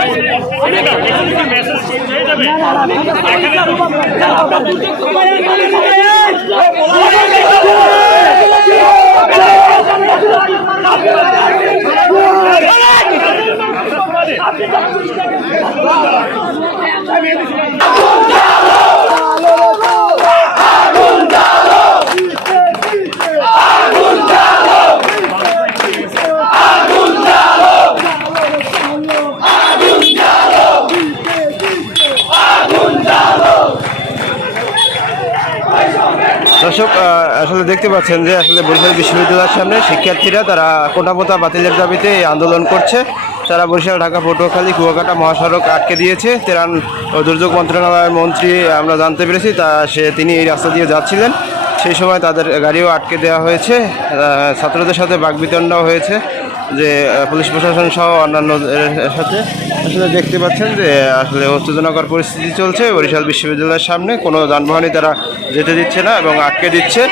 Message দর্শক আসলে দেখতে পাচ্ছেন যে আসলে বরিশাল বিশ্ববিদ্যালয়ের সামনে শিক্ষার্থীরা তারা কোটাপোতা বাতিলের দাবিতে আন্দোলন করছে। তারা বরিশাল, ঢাকা, পটুয়াখালী, কুয়াকাটা মহাসড়ক আটকে দিয়েছে। তেরান দুর্যোগ মন্ত্রণালয়ের মন্ত্রী, আমরা জানতে পেরেছি, তা সে, তিনি এই রাস্তা দিয়ে যাচ্ছিলেন। সেই সময় তাদের গাড়িও আটকে দেওয়া হয়েছে। ছাত্রদের সাথে বাগবিতণ্ডাও হয়েছে। যে পুলিশ প্রশাসন সহ অন্যান্যদের সাথে আসলে দেখতে পাচ্ছেন যে, আসলে উত্তেজনাকর পরিস্থিতি চলছে। বরিশাল বিশ্ববিদ্যালয়ের সামনে কোনো যানবাহনই তারা যেতে দিচ্ছে না এবং আটকে দিচ্ছে।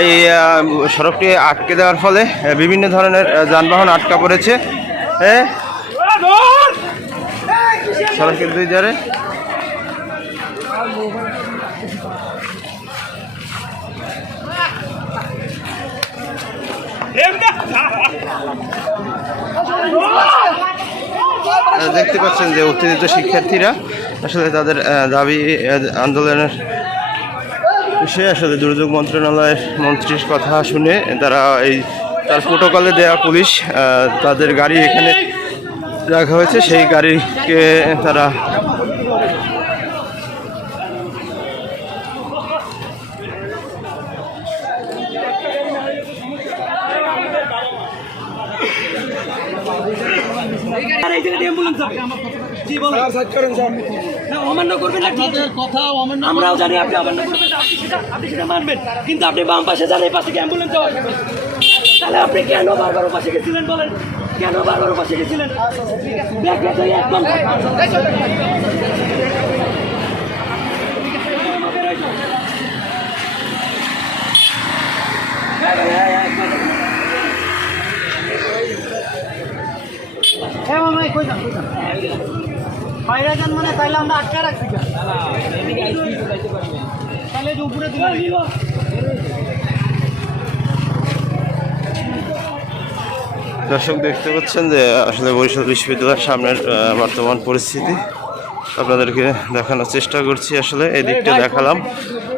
এই সড়কটি আটকে দেওয়ার ফলে বিভিন্ন ধরনের যানবাহন আটকা পড়েছে। হ্যাঁ? দুই ধারে দেখতে পাচ্ছেন যে উত্তেজিত শিক্ষার্থীরা আসলে তাদের দাবি আন্দোলনের বিষয়ে আসলে দুর্যোগ মন্ত্রণালয়ের মন্ত্রীর কথা শুনে তারা এই তার প্রোটোকলে দেওয়া পুলিশ তাদের গাড়ি এখানে রাখা হয়েছে, সেই গাড়িকে তারা। আমরাও জানি আপনি অমান্য করবেন, আপনি সেটা মানবেন কিন্তু আপনি বাম পাশে এই পাশে অ্যাম্বুলেন্স? তাহলে আপনি কেন বারবার পাশে গেছিলেন বলেন? কেন বারবার পাশে গেছিলেন? একদম যান মানে তাইলে আমরা আটকে রাখছি তাহলে উপরে দিলে দর্শক দেখতে পাচ্ছেন যে আসলে বরিশাল বিশ্ববিদ্যালয়ের সামনের বর্তমান পরিস্থিতি। আপনাদেরকে দেখানোর চেষ্টা করছি আসলে, এই দিকটা দেখালাম।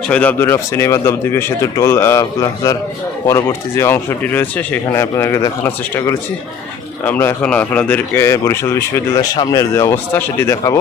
শহীদ আব্দুর রফ সিনেমা দবদ্বীপে সেতু টোল প্লাজার পরবর্তী যে অংশটি রয়েছে, সেখানে আপনাদেরকে দেখানোর চেষ্টা করেছি। আমরা এখন আপনাদেরকে বরিশাল বিশ্ববিদ্যালয়ের সামনের যে অবস্থা, সেটি দেখাবো।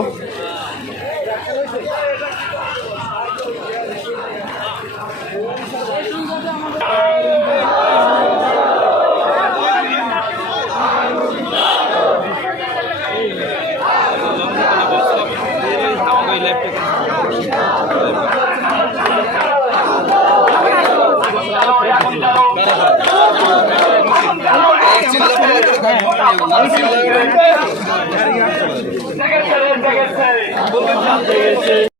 जगत